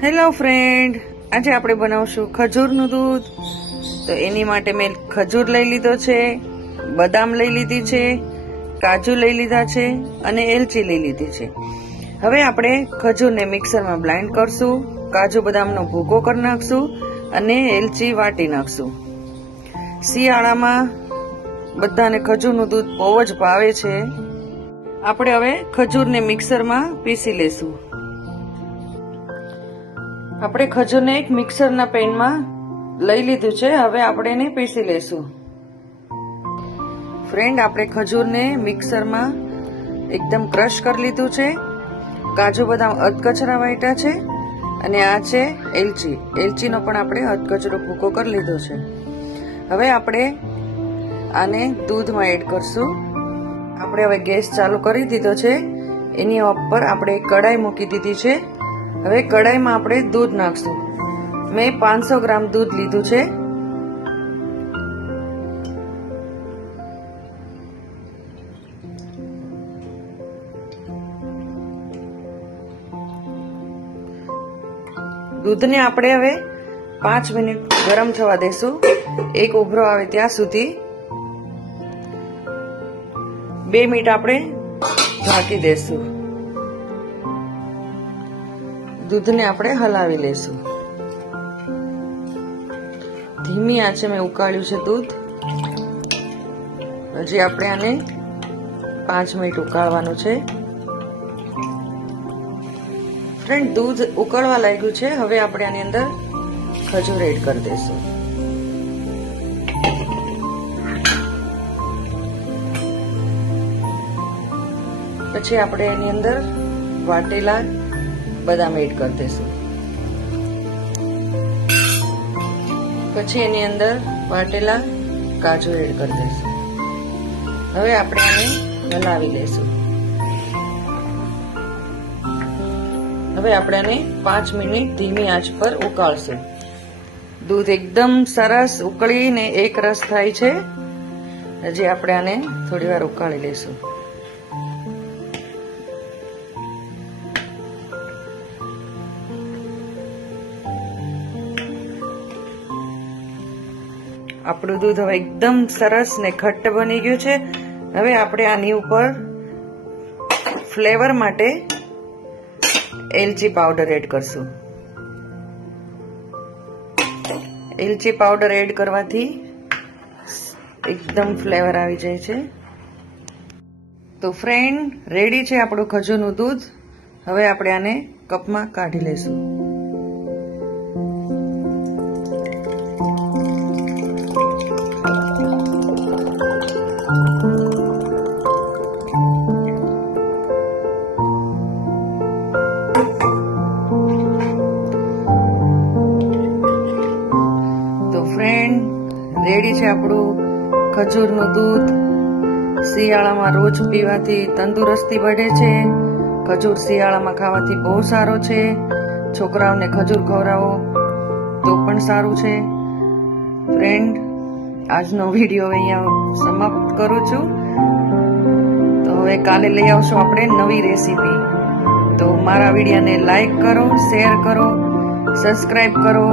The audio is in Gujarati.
હેલો ફ્રેન્ડ, આજે આપણે બનાવશું ખજૂરનું દૂધ. તો એની માટે મેં ખજૂર લઈ લીધો છે, બદામ લઈ લીધી છે, કાજુ લઈ લીધા છે અને એલચી લઈ લીધી છે. હવે આપણે ખજૂરને મિક્સરમાં બ્લાઇન્ડ કરશું, કાજુ બદામનો ભૂકો કરી નાખશું અને એલચી વાટી નાખશું. શિયાળામાં બધાને ખજૂરનું દૂધ બહુ જ ભાવે છે. આપણે હવે ખજૂરને મિક્સરમાં પીસી લેશું. આપણે ખજૂરને એક મિક્સરના પેનમાં લઈ લીધું છે. હવે આપણે એને પીસી લેશું. ફ્રેન્ડ, આપણે ખજૂરને મિક્સરમાં એકદમ ક્રશ કરી લીધું છે. કાજુ બદામ અધકચરા વાટ્યા છે અને આ છે એલચી. એલચીનો પણ આપણે અધકચરો ભૂકો કરી લીધો છે. હવે આપણે આને દૂધમાં એડ કરશું. આપણે હવે ગેસ ચાલુ કરી દીધો છે. એની ઉપર આપણે કડાઈ મૂકી દીધી છે. હવે કડાઈમાં આપણે દૂધ નાખશું. મેં 500 ગ્રામ દૂધ લીધું છે. દૂધને આપણે હવે 5 મિનિટ ગરમ થવા દેશું, એક ઉભરો આવે ત્યાં સુધી. 2 મિનિટ આપણે ઢાંકી દેશું. દૂધને આપણે હલાવી લેશું. ધીમી આંચે મેં ઉકાળ્યું છે દૂધ. હજી આપણે આને 5 મિનિટ ઉકાળવાનું છે. ફ્રેન્ડ, દૂધ ઉકળવા લાગ્યું છે. હવે આપણે આની અંદર ખજૂર એડ કરી દઈશું. પછી આપણે એની અંદર વાટેલા બદામ એડ કરી દઈશું. પછી એની અંદર વાટેલા કાજુ એડ કરી દઈશું. હવે આપણે આને હલાવી લઈશું. હવે આપણે આને 5 મિનિટ ધીમી આંચ પર ઉકાળશું. દૂધ એકદમ સરસ ઉકળીને એક રસ થાય છે. હજી આપણે આને થોડી વાર ઉકાળી લઈશું. આપણું દૂધ હવે એકદમ સરસ ને ઘટ્ટ બની ગયું છે. હવે આપણે આની ઉપર ફ્લેવર માટે એલચી પાવડર એડ કરશું. એલચી પાવડર એડ કરવાથી એકદમ ફ્લેવર આવી જાય છે. તો ફ્રેન્ડ, રેડી છે આપણું ખજૂરનું દૂધ. હવે આપણે આને કપમાં કાઢી લઈશું. રેડી છે આપણું ખજૂરનું દૂધ. શિયાળામાં રોજ પીવાથી તંદુરસ્તી વધે છે. ખજૂર શિયાળામાં ખાવાથી બહુ સારો છે. છોકરાઓને ખજૂર ખવડાવો તો પણ સારું છે. ફ્રેન્ડ, આજનો વિડીયો અહીંયા સમાપ્ત કરું છું. તો હવે કાલે લઈ આવશું આપણે નવી રેસીપી. તો મારા વિડીયોને લાઈક કરો, શેર કરો, સબસ્ક્રાઈબ કરો.